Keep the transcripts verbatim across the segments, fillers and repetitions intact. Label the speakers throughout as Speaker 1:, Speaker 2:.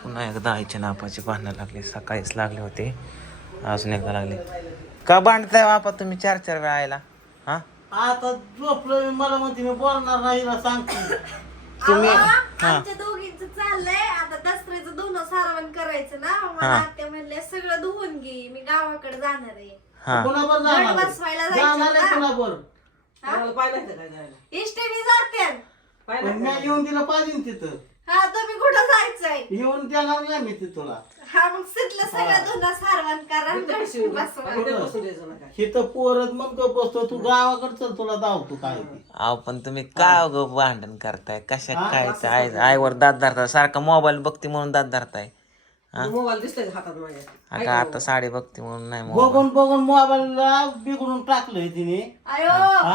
Speaker 1: पुन्हा एकदा आईच्या नापाची भांडणं लागली. सकाळीच लागले होते, अजून एकदा लागले. का भांडताय बापा तुम्ही चार चार वेळा आयला? हा
Speaker 2: आता झोपलं मला म्हणते मी बोलणार नाही ना सांगते
Speaker 1: तुम्ही
Speaker 3: आमच्या दोघींचं चाललंय आता दसऱ्याचं धुणं सारवण करायचं ना. मला आत्या म्हणले सगळं धुवून घे, मी गावाकडे जाणार आहे.
Speaker 1: हा
Speaker 2: कोणावर
Speaker 3: गड
Speaker 2: जाणार
Speaker 3: बसवायला
Speaker 2: जाणार आहे
Speaker 3: जायचं ना.
Speaker 2: कोणावर
Speaker 3: इष्टेने जाते.
Speaker 2: पण मी येऊन दिलं पाहिजे ना तिथं.
Speaker 3: हा तुम्ही कुठं जायचंय?
Speaker 2: येऊन देणार नाही मी तिथं तुला.
Speaker 3: हा मग तिथलं सगळं धुणं सारवण करा आणि गड बसवा.
Speaker 2: हिथं पोरत मग गप बसतो तू गावाकडे चल तुला धावतो काय ते.
Speaker 1: अहो पण तुम्ही काय ग भांडण करताय? कशा काय आय आईवर दात धरताय? सारखा मोबाईल बघते म्हणून दात धरताय.
Speaker 4: मोबाईल दिसलाय हातात माझ्या.
Speaker 1: आता आता साडी बघते म्हणून नाही मोबाईल.
Speaker 2: बघून बघून मोबाईलला बिघडून टाकलंय तिने.
Speaker 3: अयो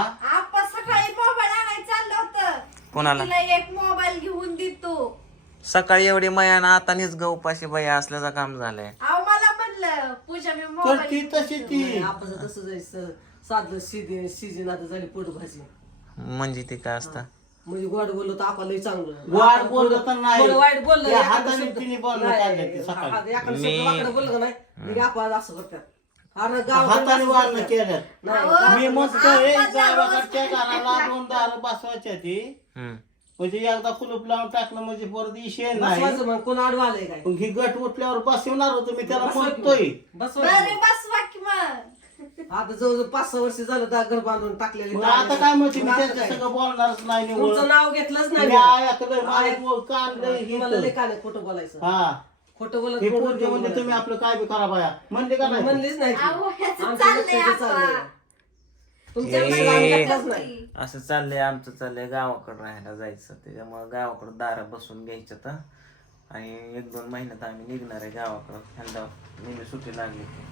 Speaker 3: आपण सकाळी मोबाईल आणायला चाललं होतं.
Speaker 1: कोणाला?
Speaker 3: तिला एक मोबाईल घेऊन देतो.
Speaker 1: सकाळी एवढी मयान आता निस ग उपाशी बाई असल्याचं काम झालंय.
Speaker 3: अहो मला म्हणलं पूजा मी
Speaker 2: तर ती
Speaker 3: मोबाईल
Speaker 2: तशी ती
Speaker 4: आपण तसं जायचं साधलं शिजी शिजी आता झाली पोट भाजी.
Speaker 1: म्हणजे ते काय असतं?
Speaker 4: म्हणजे गोड बोललो तर आपल्याला चांगलं.
Speaker 2: वाढ बोललं तर नाही.
Speaker 4: थोडं वाईट बोललं
Speaker 2: त्या
Speaker 4: एखादं
Speaker 2: हाताने
Speaker 4: शब्द-
Speaker 2: तिने बोलणं
Speaker 4: नाही,
Speaker 2: काढलं ते सकाळी.
Speaker 4: हा, एखादं शब्द वाकडं बोललं का नाही म्हणजे आपण असं करतात. आणि गावाकडे
Speaker 2: हाताने
Speaker 4: असं
Speaker 2: वाढणं
Speaker 4: करतात.
Speaker 2: केलं.
Speaker 4: नाही,
Speaker 2: मी म्हणतोय गावाकडच्या घराला दोन दार बसवायच्या ती
Speaker 1: हम्म.
Speaker 2: म्हणजे एकदा कुलूप लावून टाकलं म्हणजे परत इशे नाही.
Speaker 4: बसवायचं मग कोण आडवा आलंय काय
Speaker 2: मग ही गट उठल्यावर बसवणार होतो मी त्याला
Speaker 4: बसवा की
Speaker 2: म्हणतोय.
Speaker 4: मग. बसवायचं
Speaker 3: बरे बसवा की मग.
Speaker 4: आता जवळजवळ पाच सहा वर्ष झालं त्या घर बांधून टाकलेले.
Speaker 2: मग आता काय म्हणते मी
Speaker 4: मग आता
Speaker 2: त्यांच्या
Speaker 4: काय?
Speaker 2: सगळं बोलणारच नाही निवड.
Speaker 4: तुमचं नाव घेतलंच नाही
Speaker 2: मी
Speaker 4: मी.
Speaker 2: ऐकलंय माझं बोल कान लय
Speaker 4: तुम्हाला लय
Speaker 2: हिथं.
Speaker 4: कान आहे खोटं बोलायचं.
Speaker 2: हा
Speaker 4: खोटं बोलत
Speaker 2: हे
Speaker 4: खोटं
Speaker 2: पोरगे म्हणजे
Speaker 4: बोलायचं.
Speaker 2: तुम्ही आपलं काय बी करा बाया म्हणले का नाही
Speaker 4: म्हणलीच नाही ती.
Speaker 3: अहो, ह्याचं
Speaker 4: आमच्या
Speaker 3: चाललंय
Speaker 4: लक्षात
Speaker 3: आता.
Speaker 4: चाललंय. तुमच्या
Speaker 1: हे-
Speaker 4: लक्षात आम्ही घेतलंच नाही.
Speaker 1: असं चाललंय आमचं. चाललंय गावाकडे राहायला जायचं, त्याच्यामुळे गावाकडे दारा बसून घ्यायचं तर. आणि एक दोन महिन्यात आम्ही निघणार आहे गावाकडं. ह्यांना नेहमी सुट्टी लागली की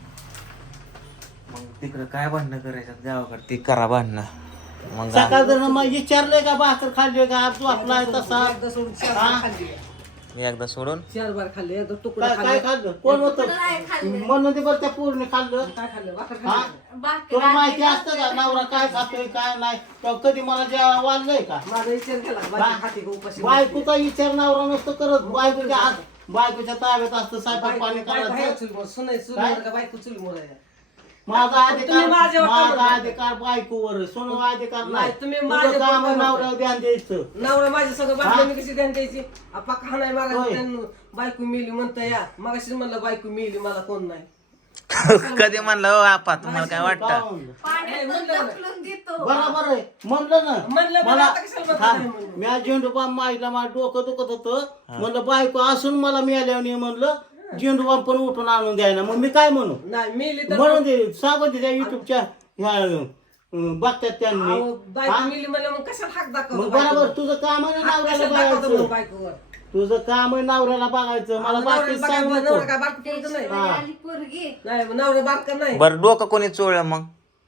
Speaker 1: मग तिकडं काय भांडणं करायचं गावाकडे ते करा भांडणं. मग
Speaker 2: सकाळ जर मग विचारले का भाकर खाल्ली का तू आपला तसा
Speaker 4: एकदा सोडून चार
Speaker 2: हा?
Speaker 4: बार खाल्ली.
Speaker 1: मी एकदा सोडून
Speaker 4: चार बार खाल्ले एकदा तुकडा
Speaker 2: काय काय
Speaker 4: खाल्ले.
Speaker 2: खाल्लं कोण होतं
Speaker 3: नाही खाल्लं.
Speaker 2: म्हणून ते बरं त्या पूर्ण खाल्लं.
Speaker 4: काय खाल्लं भाकर
Speaker 2: हा
Speaker 4: खाल्ली.
Speaker 3: बाकी
Speaker 2: तुला माहिती असतं का नवरा काय खातोय काय नाही तेव्हा कधी मला जेव्हा वाढलंय का
Speaker 4: माझा विचार केला बाकी खाते का उपाशी.
Speaker 2: बायकोचा विचार नवरा नसतो करत बायकोच्या हात बायकोच्या ताब्यात असतं स्वयंपाक पाणी करायचं.
Speaker 4: सुनाय सुनाय का बायको चुली मोर
Speaker 2: माझा
Speaker 4: तुम्ही
Speaker 2: अधिकार
Speaker 4: माझ्यावर का
Speaker 2: माझा
Speaker 4: म्हणता?
Speaker 2: अधिकार बायकोवर सोनं अधिकार
Speaker 4: नाही,
Speaker 2: नाही
Speaker 4: तुम्ही
Speaker 2: तुझं
Speaker 4: माझ्यावर
Speaker 2: काम
Speaker 4: का
Speaker 2: नवऱ्यावर
Speaker 4: म्हणता?
Speaker 2: ध्यान द्यायचं
Speaker 4: नवरा माझ्या सगळं बायको मी कशी ध्यान द्यायची आपा खा नाही
Speaker 2: होय.
Speaker 4: मागायचं बायको मिली म्हणता या मगाशी म्हणलं बायको मिली मला कोण नाही.
Speaker 1: कधी म्हणलं "ओ आपा तुम्हाला काय वाटतं?"
Speaker 2: काय म्हणलं?
Speaker 3: पाण्यातून ढकलून देतो.
Speaker 2: बरोबर आहे म्हणलं ना
Speaker 4: म्हणलं
Speaker 2: मला
Speaker 4: आता कशाला म्हणता नाही म्हणून.
Speaker 2: मी आज झेंडूबाम माईला माझं डोकं दुखत होतं म्हणलं बायको असून मला मिळाल्यावर नाही म्हणलं झेंडूबाम पण उठून आणून द्यायला मग मी काय म्हणू
Speaker 4: नाही मिली तर
Speaker 2: म्हणून दे सांगून दे त्या युट्यूबच्या ह्या अं, बघतात त्यांनी
Speaker 4: अहो, बायको मिली म्हणलं मग कशाला हाक दाखवतो
Speaker 2: मग बरोबर तुझं काम आहे ना
Speaker 4: हाक
Speaker 2: नवऱ्याला
Speaker 4: कशाला दाखवतो मग
Speaker 2: बघायचं
Speaker 4: बायकोवर.
Speaker 2: तुझं काम आहे नवऱ्याला बघायचं मला बाकी
Speaker 4: नवऱ्याला
Speaker 2: सांग
Speaker 4: बघायला-
Speaker 2: नको
Speaker 4: नवरा काय बारकं पोरगं नाही.
Speaker 3: त्याच्यामध्ये आली पोरगी.
Speaker 4: नाही नवरा बारकं नाही.
Speaker 1: बरं डोकं कोणी चोळलं मग?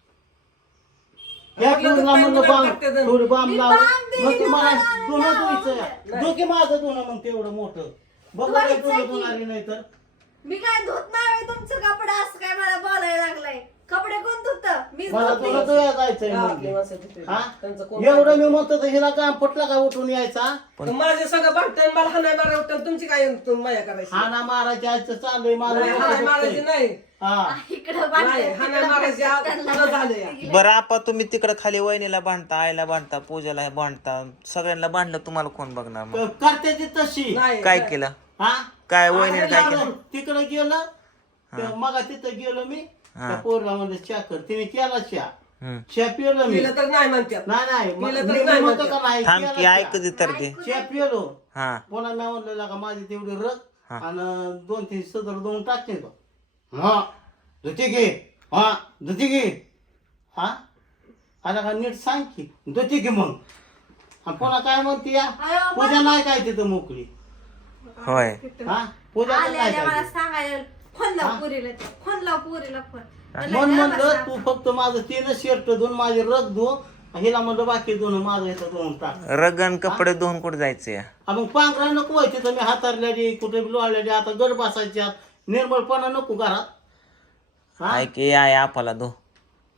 Speaker 2: या
Speaker 4: म्हटलं तर
Speaker 2: टूरला
Speaker 4: काय
Speaker 2: म्हणलं
Speaker 4: मुलं
Speaker 2: बाम
Speaker 4: टाकते जण.
Speaker 2: थोडी बाम
Speaker 3: मी
Speaker 2: लाव
Speaker 3: बाम देईन
Speaker 2: मग ते मला
Speaker 3: मला
Speaker 2: दोन
Speaker 3: लावून.
Speaker 2: धुवायचं डोके माझं दोन मग तेवढं मोठं बघ काय तुझं दोन नाही तर
Speaker 3: मी काय धुत नाही तुमचं कपडे असं काय मला बोलायला लागलाय. कपडे कोण धुत? मीच
Speaker 2: मला
Speaker 3: धुते.
Speaker 2: तुला तुया जायचंय
Speaker 4: गावातली
Speaker 2: म्हणजे.
Speaker 4: माणसं तिथे.
Speaker 2: हा?
Speaker 4: त्यांचं कोण
Speaker 2: एवढं मी म्हणतो तर हिला काम फुटला का उठून यायचा
Speaker 4: तर माझे सगळं भागतं मला हाणाय मारा उठतं तुमची काय माया करायची
Speaker 2: हाना मारायची आजचं चाललंय माझं
Speaker 4: नाही,
Speaker 2: डोकं
Speaker 4: हाणाय मारायची
Speaker 2: दुखतंय.
Speaker 4: नाही
Speaker 2: हा
Speaker 3: इकडं
Speaker 4: नाही,
Speaker 3: बांधते,
Speaker 4: हाणाय
Speaker 3: तिकडं
Speaker 4: मारायची आज
Speaker 3: बांधते.
Speaker 4: तुला झालं या.
Speaker 1: बरं आपा तुम्ही तिकडं खाली वहिनीला बांधता, आईला बांधता, पूजाला बांधता, सगळ्यांना बांधलं तुम्हाला कोण बघणार मग?
Speaker 2: करते ती तशी
Speaker 4: नाही
Speaker 1: काय केलं?
Speaker 2: हा
Speaker 1: काय वहिनीने काय केलं?
Speaker 2: तिकडे गेलं मग तिथं गेलो मी त्या पोरला म्हणलं चहा कर तिने केला चहा
Speaker 1: हम्म.
Speaker 2: चहा पिलो मी
Speaker 4: पिलं तर नाही म्हणतात
Speaker 2: नाही नाही
Speaker 4: पिलं
Speaker 2: मी
Speaker 4: तर
Speaker 2: मी
Speaker 4: नाही
Speaker 2: म्हणतो
Speaker 4: म्हणते.
Speaker 2: का नाही
Speaker 1: थांब
Speaker 2: केला
Speaker 1: की
Speaker 2: चहा.
Speaker 1: ऐक कधी तर घे.
Speaker 2: चहा पिलो
Speaker 1: हा
Speaker 2: पुन्हा मी म्हणलं का माझी तेवढी रग
Speaker 1: हा.
Speaker 2: आणि दोन तीन सदर दोन टाकते का हा धुती घे हा धुती घे हा आला का नीट सांग की धुती घे मग आणि पुन्हा काय म्हणते या
Speaker 3: अयो,
Speaker 2: पूजा नाही काय तिथं मोकळी
Speaker 1: होय.
Speaker 2: हा पूजा पण
Speaker 3: आले
Speaker 2: नाही
Speaker 3: आले मला
Speaker 2: काय
Speaker 3: सांगायला फोन लाव पुरीला ते. फोन लाव पुरीला फोन.
Speaker 2: मन म्हणलं तू फक्त माझं तीन शर्ट धुवून माझे रग धु हिला म्हणलं बाकी दोन माझं इथं धुवून टाक
Speaker 1: रगन कपडे धुवून कुठे जायचे?
Speaker 2: हा, मग पांघरा नको व्हायची तर मी हातारल्याची कुठे लोळल्याची आता गड बसायच्या निर्मळपणा नको घरात हा
Speaker 1: ऐक ये आहे आपाला धु.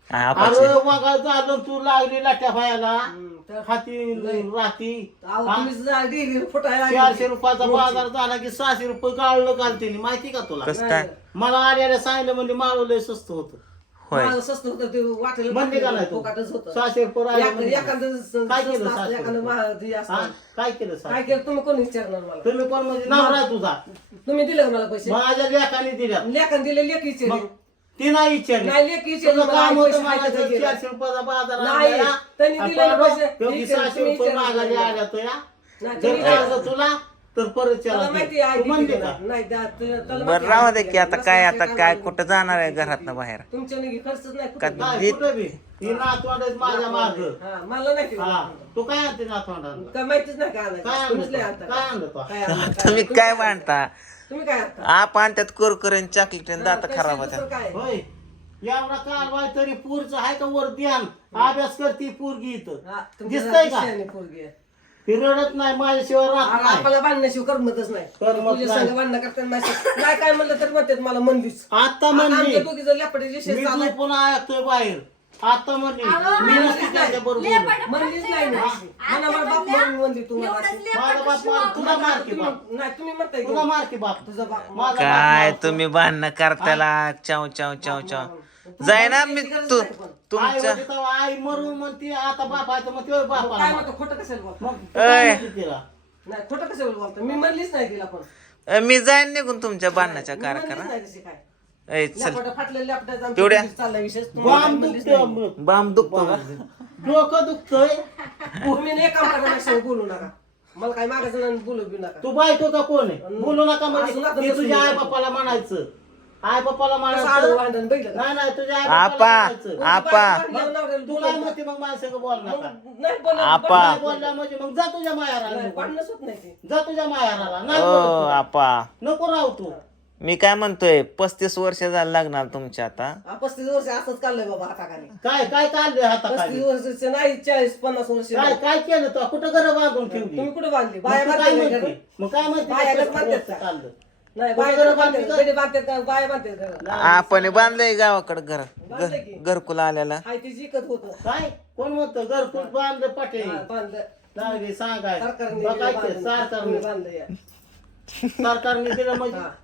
Speaker 1: काय आपाचे
Speaker 2: अरे मग झालं तू लागली लाट्या व्हायला
Speaker 4: हम्म, तर-
Speaker 2: खाती राहती
Speaker 4: अहो,
Speaker 2: हा?
Speaker 4: तुम्ही जा- डेली फुटायला लागली.
Speaker 2: चारशे रुपयाचा बाजार झाला की सहाशे रुपये गाळलं घालते माहिती का तुला
Speaker 1: कसं काय
Speaker 2: मला आल्याला सांगितलं म्हणजे माळवलंय स्वस्त होतं
Speaker 1: होय
Speaker 4: माझं स्वस्त होतं ते वाटेल
Speaker 2: म्हणले का नाही तू
Speaker 4: फुकाटच होतं
Speaker 2: सहाशे रुपये राहिले
Speaker 4: एखादं-
Speaker 2: म्हणजे.
Speaker 4: एखादं स-
Speaker 2: काय केलं
Speaker 4: स्वस्त असतं,
Speaker 2: सहाशे
Speaker 4: एखादं
Speaker 2: रुपये?
Speaker 4: महाग हे असतं.
Speaker 2: हा? काय केलं
Speaker 4: काय
Speaker 2: सांग
Speaker 4: केलं तुम्ही कोण विचारणार मला
Speaker 2: तुम्ही कोण म्हणजे नवरा आहे तुझा
Speaker 4: तुम्ही दिलं का मला पैसे
Speaker 2: माझ्या लेखाने दिल्या
Speaker 4: लेखन दिले लेख विचारले
Speaker 2: मग ती नाही विचारली
Speaker 4: नाही लेख विचारले
Speaker 2: तुझं
Speaker 4: मला
Speaker 2: काम
Speaker 4: आई
Speaker 2: होतं
Speaker 4: पैसे
Speaker 2: मला
Speaker 4: माहिती
Speaker 2: जर
Speaker 4: नाही केलं.
Speaker 2: चारशे रुपयाचा बाजार
Speaker 4: नाही,
Speaker 2: आणला,
Speaker 4: त्यांनी
Speaker 2: आणि
Speaker 4: दिलेले
Speaker 2: परवा
Speaker 4: पैसे
Speaker 2: योगी
Speaker 4: विचारले,
Speaker 2: सहाशे
Speaker 4: तुम्ही
Speaker 2: रुपये
Speaker 4: विचारले
Speaker 2: मागायला
Speaker 4: नाही.
Speaker 2: आल्या तो या
Speaker 4: नाही,
Speaker 2: जरी
Speaker 4: तुम्ही-
Speaker 2: लागलं तुला तर परत
Speaker 4: त्याला
Speaker 2: चला
Speaker 4: माहिती
Speaker 2: ते.
Speaker 4: आहे
Speaker 2: तू म्हणते
Speaker 4: किती
Speaker 2: का
Speaker 4: दिलं. नाही त्या- त्या- त्याला
Speaker 1: बरं
Speaker 4: माहिती
Speaker 1: राहू
Speaker 4: आहे
Speaker 1: दे
Speaker 4: किती
Speaker 1: की आता
Speaker 4: दिलं.
Speaker 1: काय
Speaker 4: नसलं
Speaker 1: आता
Speaker 4: ते
Speaker 1: काय
Speaker 4: घालून.
Speaker 1: कुठं जाणार आहे घरातनं बाहेर
Speaker 4: तुमच्या निघी खर्चच नाही
Speaker 1: का-
Speaker 4: कुठं.
Speaker 2: नाही,
Speaker 1: जी-
Speaker 2: कुठं बी ही नातवाडच माझ्या माग
Speaker 4: हा, मला नाही ते
Speaker 2: हा
Speaker 4: घालून.
Speaker 2: तू काय आणते नातवाडाला
Speaker 4: काय माहितीच नाही काय
Speaker 2: काय
Speaker 4: आणायचं. तुम्हीच लय
Speaker 2: आणलं
Speaker 4: आणता.
Speaker 2: काय आणलं तो
Speaker 4: काय आणलं, काय
Speaker 1: तुम्ही
Speaker 4: आणलं.
Speaker 1: काय मांडता
Speaker 4: तुम्ही काय आणता?
Speaker 1: आपण त्यात कुरकुरेन चॉकलेट दात
Speaker 4: त्याशिवाय
Speaker 1: खराब
Speaker 4: दुसरं
Speaker 1: होत्या
Speaker 4: काय?
Speaker 2: होय एवढा कालवाय तरी पूरचं आहे का वर ध्यान अभ्यास करती पोरगी इथं
Speaker 4: हा, तुमच्या
Speaker 2: दिसतंय का?
Speaker 4: दिशेने पोरगी आहे.
Speaker 2: ती रडत नाही माझ्याशिवाय राहत
Speaker 4: अरे
Speaker 2: नाही
Speaker 4: आपल्याला बांधण्याशिवाय करमतच नाही
Speaker 2: करमत
Speaker 4: तुझ्या
Speaker 2: नाही.
Speaker 4: संग बांधणं करताना माझ्या- काय काय म्हणलं तर म्हणतात मला मंदीच
Speaker 2: आता म्हणली
Speaker 4: आमच्या दोघीचं लॅपटॉप विषय
Speaker 2: मी
Speaker 4: चाललाय.
Speaker 2: झोपून ऐकतोय बाहेर आता म्हणली
Speaker 3: अगं,
Speaker 2: मी
Speaker 3: मला
Speaker 2: नसते त्याच्या बरोबर
Speaker 4: मंदीच नाही ना मला मला बाप म्हणून मंदी तुम्हाला अशी.
Speaker 2: माझा बाप मार- तुला मार की बाप
Speaker 4: तुम्ही- नाही तुम्ही म्हणताय की-
Speaker 2: तुला मार की बाप
Speaker 4: तुझा बाप
Speaker 2: माझा
Speaker 1: काय
Speaker 2: बाप
Speaker 1: तुम्ही भांडणं करताला चाव चाव चाव चाव जाय ना मी तू
Speaker 2: आई
Speaker 1: तुमच्या
Speaker 2: होती तेव्हा आई मरू म्हणते आता बाप आहे तर मग ते बाप
Speaker 4: काय म्हणतो खोटं कशाला बोलतो
Speaker 2: मग काय म्हणते तिला
Speaker 4: नाही खोटं कशाला बोलतो मी म्हणलीच नाही तिला पण
Speaker 1: अ, मी जाईन निघून तुमच्या भांडणाच्या
Speaker 4: मी म्हणलीच
Speaker 1: कार्यक्रमात
Speaker 4: नाही तशी काय
Speaker 1: ए चल
Speaker 4: लॅपटॉप फाटलेलं लॅपटॉप
Speaker 1: तेवढ्या?
Speaker 4: चालला विषय तुम्हाला
Speaker 2: बाम
Speaker 4: म्हणलीच
Speaker 2: दुखतोय
Speaker 4: नाही.
Speaker 2: मग.
Speaker 1: बाम दुखतो का
Speaker 2: डोकं दुखतोय
Speaker 4: तुम्ही नाही काम करा बोलू नका मला काय मागायचं नाही बोलू बी नका
Speaker 2: तू बायको का कोण आहे बोलू नका म्हणजे
Speaker 4: असं नका
Speaker 2: ते
Speaker 4: नसू
Speaker 2: तुझ्या
Speaker 4: नका.
Speaker 2: आई बापाला म्हणायचं आई बापाला
Speaker 4: कसं आडवं
Speaker 2: म्हणायचं
Speaker 4: भांडण बघितलं का?
Speaker 2: नाही नाही तुझ्या आई
Speaker 1: आपा
Speaker 2: बापाला म्हणायचं.
Speaker 1: आपा
Speaker 2: तू काय म्हणते मग माझ्या बोल नका
Speaker 4: नाही बोलणं-
Speaker 1: आपा.
Speaker 2: नाही बोलला म्हणजे मग जा तुझ्या मायाराला
Speaker 4: नाही, भांडणच होत नाही ते.
Speaker 2: जा तुझ्या मायाराला नाही
Speaker 1: ओ
Speaker 2: बोलत तू.
Speaker 1: आपा
Speaker 2: नको राहू तू
Speaker 1: मी काय म्हणतोय पस्तीस वर्ष झालं लागणार तुमच्या आता
Speaker 4: हा, पस्तीस वर्ष असंच काढलंय बाबा हाताखाली
Speaker 2: काय काय काढले हाताखाली
Speaker 4: पस्तीस वर्षाचे नाही चाळीस पन्नास वर्ष
Speaker 2: काय
Speaker 4: नाही.
Speaker 2: काय केलं तू कुठं घर बांधून ठेवली
Speaker 4: तुम्ही कुठे बांधली
Speaker 2: मग
Speaker 4: बाया
Speaker 2: तू काय
Speaker 4: बांधली
Speaker 2: म्हणते
Speaker 4: नाही
Speaker 2: मग काय म्हणते
Speaker 4: बाया
Speaker 2: पस्तीस
Speaker 4: बांधतात
Speaker 2: वर्ष
Speaker 4: का?
Speaker 2: चाललं.
Speaker 4: नाही
Speaker 2: कुठं
Speaker 4: बाया
Speaker 2: घरं
Speaker 4: बांधतात
Speaker 2: बांधली का?
Speaker 4: गडी बांधतात का बाया बांधतात का?
Speaker 1: आपण बांधलंय गावाकडे घर
Speaker 4: बांधलंय की.
Speaker 1: घर- घरकुल आल्याला
Speaker 4: हाय ते जिकत होतं
Speaker 2: काय कोण म्हणतं घरकुल बांधलं पटे
Speaker 4: हा, बांधलं
Speaker 2: लागली सांगाय
Speaker 4: सरकारने दिलं
Speaker 2: बघायचं
Speaker 4: बांधून.
Speaker 2: सरकारने
Speaker 4: तुम्ही बांधलं या.
Speaker 2: सरकारने दिलं म्हणजे
Speaker 4: हा.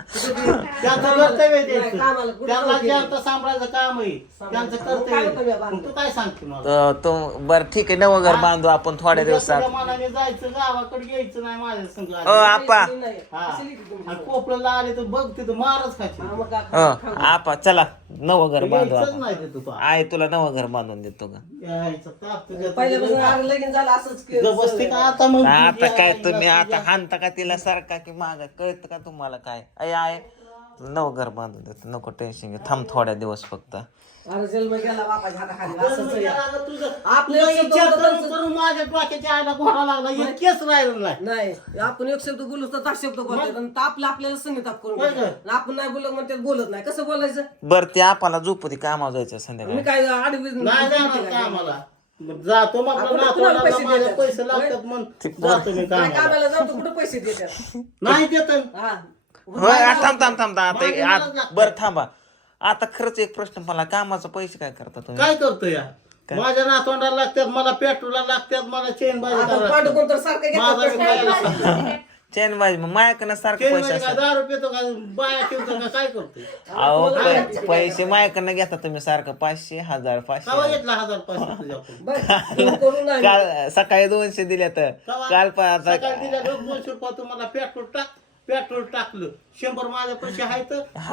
Speaker 2: त्यांचं कर्तव्य आहे
Speaker 4: नाही,
Speaker 2: त्यांचं.
Speaker 4: कामाला कुठं
Speaker 2: त्यांना
Speaker 4: नोकरी
Speaker 2: जनता सांभाळायचं काम आहे त्यांचं
Speaker 4: काय
Speaker 2: कर्तव्य
Speaker 4: म्हणतो मी
Speaker 2: आहे.
Speaker 4: बांधलं?
Speaker 2: मग तू काय सांगते मला
Speaker 1: तर तो बर ठीक आहे नवं घर बांधू आपण थोड्या दिवसात
Speaker 2: तुझ्या मनाने जायचं गावाकडे यायचं नाही माझ्या संग
Speaker 1: ओ
Speaker 2: आधी.
Speaker 1: आपा
Speaker 4: नाही, नाही.
Speaker 2: हा.
Speaker 4: कशी लिहिली तुम्ही?
Speaker 2: आणि कोपऱ्याला आले तर बघ तिथं मारच खायची
Speaker 4: हा, मग का-
Speaker 1: हो
Speaker 4: खाऊ.
Speaker 1: आपा चला नवं घर बांधू
Speaker 2: यायचंच
Speaker 1: आपण
Speaker 2: नाही तिथं तू
Speaker 1: आई तुला नवं घर बांधून देतो का
Speaker 2: यायचं ताप तुझ्या
Speaker 4: पहिल्यापासून आग लगीन झालं असंच के-
Speaker 2: बसते का आता मग
Speaker 1: आता काय
Speaker 2: तुझ्या
Speaker 1: तुम्ही
Speaker 2: आईला
Speaker 1: आता हानता का तिला सारखा की माग कळत का तुम्हाला काय अय आय नवं घर बांधून देतो नको टेन्शन घे थांब थोड्या दिवस फक्त
Speaker 4: अरे जन्म गेला बापाच्या हाताखाली
Speaker 2: तुझ्या-
Speaker 4: असंच आहे.
Speaker 2: तुझ्या- तुझं-
Speaker 4: आपलं
Speaker 2: तुझं
Speaker 4: एक
Speaker 2: विचार
Speaker 4: शब्द
Speaker 2: करून
Speaker 4: बोलायचं-
Speaker 2: करून माझ्या डोक्याच्या आईला घोडा लागला एक केस राहिलं नाही
Speaker 4: नाही आपण एक शब्द बोलू तर दहा शब्द बोलतात आणि आपलं आपल्याला संगीताप करून
Speaker 2: होय
Speaker 4: घेतात.
Speaker 2: का?
Speaker 4: आणि आपण नाही बोलत म्हणतात बोलत नाही कसं बोलायचं
Speaker 1: बर ते आपल्याला झोपू दे कामावर जायचं संध्याकाळी
Speaker 4: मी काय आडवी
Speaker 2: नाही जाणार कामाला जातो मग
Speaker 4: आपण
Speaker 2: आपलं
Speaker 4: कुणाला
Speaker 2: नातवाला
Speaker 4: पैसे
Speaker 2: माझे
Speaker 4: देतात?
Speaker 2: पैसे लागतात म्हणून जातो मी
Speaker 4: काय
Speaker 2: कामाला
Speaker 4: कामाला जाऊ तर कुठं पैसे देतात
Speaker 2: नाही देत
Speaker 4: हा
Speaker 1: होय आ, थांब थांब थांब थांब आता
Speaker 2: माझं
Speaker 1: एक-
Speaker 2: मलाच
Speaker 1: आ-
Speaker 2: लागतं.
Speaker 1: बरं थांबा आता खरंच एक प्रश्न मला कामाचा पैसे काय करता तुम्ही
Speaker 2: काय करतो या माझ्या नातवंडाला लागतात मला पेट्रोलला लागतात मला चेन बाजी
Speaker 4: आपण
Speaker 2: करायला
Speaker 4: पांडू
Speaker 2: लागतात.
Speaker 4: कोण तर सारखं
Speaker 2: माझा
Speaker 4: घेतात
Speaker 2: बी खायला लागतं.
Speaker 1: चेन बाजी मग मायाकडनं सारखं
Speaker 2: चेन
Speaker 1: पैसे
Speaker 2: बाजी काय
Speaker 1: असतात
Speaker 2: दहा रुपये तो काय बाया ठेवतो का काय करतोय
Speaker 1: अहो पै- पैसे मायाकडनं घेता तुम्ही सारखं पाचशे हजार
Speaker 2: कवा
Speaker 1: पाचशे
Speaker 2: घेतला हजार पाचशे तुझ्याकडून
Speaker 4: बरं, तुम्ही करून नाही
Speaker 1: काल सकाळी दोनशे दिले तर
Speaker 2: कवा?
Speaker 1: काल पण आता
Speaker 2: सकाळी दिल्या दोन दोनशे रुपये तुम्हाला पेट्रोल टाक पेट्रोल टाकलं शंभर माझ्या पैसे आहेत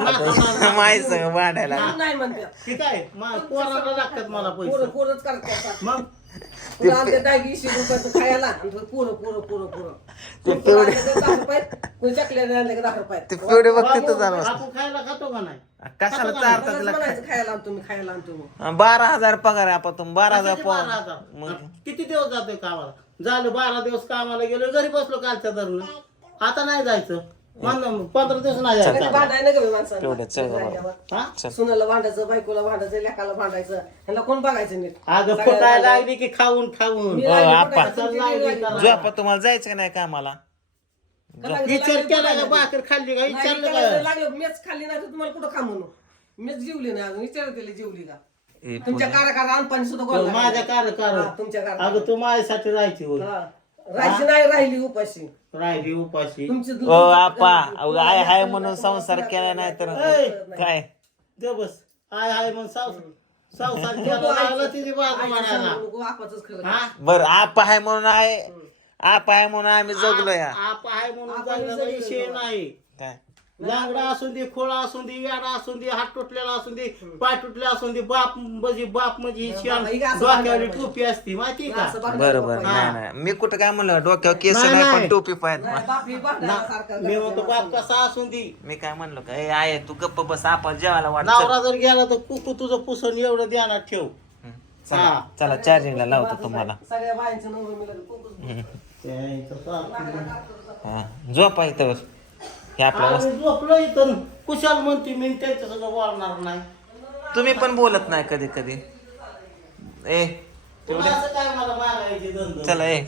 Speaker 1: माहीत सगळं वाढायला
Speaker 4: करून नाही म्हणतात
Speaker 2: ठीक आहे मा- पोराला लागतात मला
Speaker 4: पोरं
Speaker 2: पैसे
Speaker 4: पोरच करतात
Speaker 2: मग
Speaker 4: पुन्हा आमच्या दागी वीस रुपयाचं खायला आणि पोरं पोरं पोरं पोरं
Speaker 1: ते
Speaker 4: कोणी आणलं का दहा रुपयात कोणी चकल्या आणलं का दहा रुपयात
Speaker 1: ते पिवडे बघते
Speaker 2: बाबू,
Speaker 1: तर झालं
Speaker 2: आपण खायला खातो का नाही
Speaker 1: कशाला
Speaker 4: तरच
Speaker 1: चारता तिला
Speaker 4: म्हणायचं खायला आणतो मी खायला आणतो मी
Speaker 1: बारा हजार पगार आहे आपण तुम्ही बारा हजार
Speaker 2: कशाचे बारा
Speaker 1: पगार
Speaker 2: हजार?
Speaker 1: मग
Speaker 2: किती दिवस जातोय कामाला झालं बारा दिवस कामाला गेलो घरी बसलो कालच्या धरणं आता नाही जायचं म्हणलं पंधरा दिवस नाही
Speaker 4: कधी
Speaker 2: जायचं
Speaker 4: भांडाय नाही का माणसाला
Speaker 1: तेवढं चल बाबा.
Speaker 2: हा?
Speaker 4: सुनाला भांडायचं बायकोला भांडायचं लेकाला भांडायचं ह्याला कोण बघायचं नीट
Speaker 2: अगं
Speaker 4: सगळ्याला
Speaker 2: फुटायला
Speaker 4: भांडायचं.
Speaker 2: लागली की खाऊन खाऊन
Speaker 4: मी
Speaker 1: हो,
Speaker 4: लागली
Speaker 1: आपा.
Speaker 4: फुटायला, तुमची
Speaker 2: लागली
Speaker 4: ती लागली.
Speaker 2: करा.
Speaker 1: जो आपण तुम्हाला जायचं का नाही कामाला
Speaker 4: लागली-
Speaker 2: विचार
Speaker 4: लागली
Speaker 2: केला का
Speaker 4: फुटायला.
Speaker 2: भाकर खाल्ली का
Speaker 4: नाही,
Speaker 2: विचारलं
Speaker 4: विचारायला
Speaker 2: का
Speaker 4: लागलं मीच खाल्ली नाही तर तुम्हाला कुठं खा म्हणू मीच जेवली नाही अजून विचारत तिला जेवली का
Speaker 1: ए,
Speaker 4: तुमच्या
Speaker 1: पूजा.
Speaker 4: कारा कारा अनपाणी सुद्धा
Speaker 2: तो
Speaker 4: गोळा
Speaker 2: माझ्या कार कार
Speaker 4: हा, तुमच्या कारा
Speaker 2: अगं तू माझ्यासाठी राहायची होय
Speaker 4: राहायची नाही राहिली उपाशी
Speaker 2: राहिली उपाशी
Speaker 4: तुमची
Speaker 1: ओ आपा अहो, आय हाय म्हणून संसार केला नाही तर
Speaker 2: ऐ,
Speaker 1: काय
Speaker 2: दे बस हाय हाय मग साव संसार केला लागला तिची बाजू मारायला
Speaker 4: आपाच खरं
Speaker 2: हा
Speaker 1: बर आपा आहे म्हणून आहे आपा आहे म्हणून आम्ही जगलो या
Speaker 2: आप आहे म्हणून जगण्याचा विषय नाही
Speaker 1: काय
Speaker 2: लांगडा असून दे खोळा असून दे याडा असून दे हात तुटलेला असून दे पाय तुटले असून दे बाप म्हणजे बाप म्हणजे ही शान डोक्यावर टोपी असती माहिती का
Speaker 1: बरोबर नाही नाही मी कुठं काय म्हणलं डोक्यावर केस
Speaker 2: नाही,
Speaker 1: नाही पण
Speaker 2: नाही.
Speaker 1: टोपी पाहिजे
Speaker 4: बापी भांडणासारखं
Speaker 2: मी म्हणतो बाप कसा असून दे
Speaker 1: मी काय म्हणलो का ए आहे तू गप्प बस आपण जेवायला वाट
Speaker 2: नवरा जर गेला तर कुकू तुझं पुसून एवढं ध्यानात ठेव
Speaker 1: चला
Speaker 2: हा.
Speaker 1: चला चार्जिंगला लावतो तुम्हाला
Speaker 4: सगळ्या बायांचं नवरं मिळालं खूपच
Speaker 2: त्याचं सारखं.
Speaker 1: हा झोपा इथं हे आपल्या
Speaker 2: आम्ही झोपलो इथं कुशाल म्हणते मी त्यांच्या सगळं बोलणार नाही
Speaker 1: तुम्ही पण बोलत नाही कधी कधी ए
Speaker 2: तुला असं काय मला मागायचे धंदे
Speaker 1: चला ए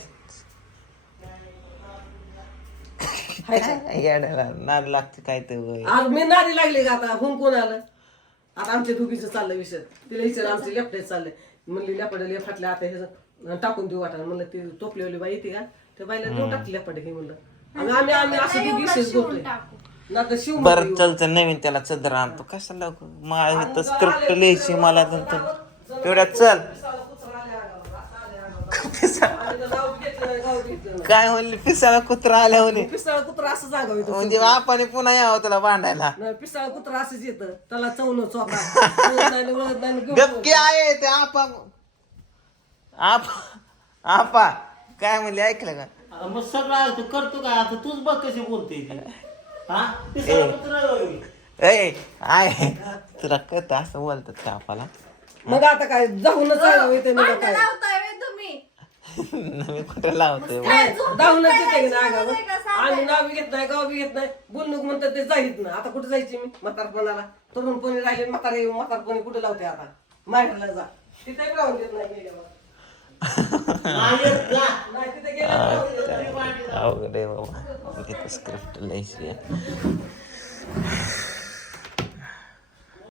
Speaker 1: येड्याला नाद लागते काय ते वय.
Speaker 4: आज मी नादी लागली का आता हुन कोण आलं आता आमच्या दोघीचं चाललं विषय तिला विचार आमचे लेफ्ट चाललंय म्हणली लेपडे फाटल्या आता हे टाकून देऊ वाटा म्हणलं ती टोपलीवाली बाई येते का त्या बाईला देऊन टाकली लेपडे हे म्हणलं आणि आम्ही आम्ही असं दोघी विषय बोलतोय ना तर शिव
Speaker 1: बरं चल चल नवीन त्याला चदर आणतो कशाला मला स्क्रिप्ट लिहायची मला तर तेवढ्यात चल काय म्हणली पिसाला कुत्रा आल्या म्हणे
Speaker 4: पिसाळ कुत्रा असं जागा येतो
Speaker 1: म्हणजे आपण पुन्हा यावं त्याला भांडायला
Speaker 4: पिसाळ कुत्रा असंच येतं त्याला चवणं चोपा वळत नाही वळत नाही घेऊन
Speaker 1: गपकी आहे ते आपा आप आपा काय म्हणले ऐकलं का
Speaker 2: मग सगळं तू करतो काय आता तूच बघ कशी बोलते ती हा ते सगळं कुत्रं होईल.
Speaker 1: ए आहे तुला कळत असं बोलतात का आपल्याला
Speaker 4: मग आता काय जाऊनच जागा येते मला
Speaker 3: भांडण
Speaker 4: काय
Speaker 3: लावताय व्हय तुम्ही
Speaker 1: मी कुठे लावतोय
Speaker 3: काय झोपून
Speaker 4: जाऊनच
Speaker 3: काय
Speaker 4: येते ना
Speaker 3: जायचं
Speaker 4: गावात
Speaker 3: नाही का सांगायला?
Speaker 4: आम्ही नाव बी घेत नाही गाव बी घेत नाही बोलणूक म्हणतात ते जाईत ना आता कुठे जायची मी म्हातारपणाला तरुणपणी राहिले म्हातारे म्हातारपणी कुठे लावते आता माहेरला जा तिथे राहून देत नाही गेल्यावर
Speaker 2: नाही येत जा.
Speaker 4: नाही तिथे गेल्यावर
Speaker 1: अवघड आहे बाबा स्क्रिप्ट लिहायची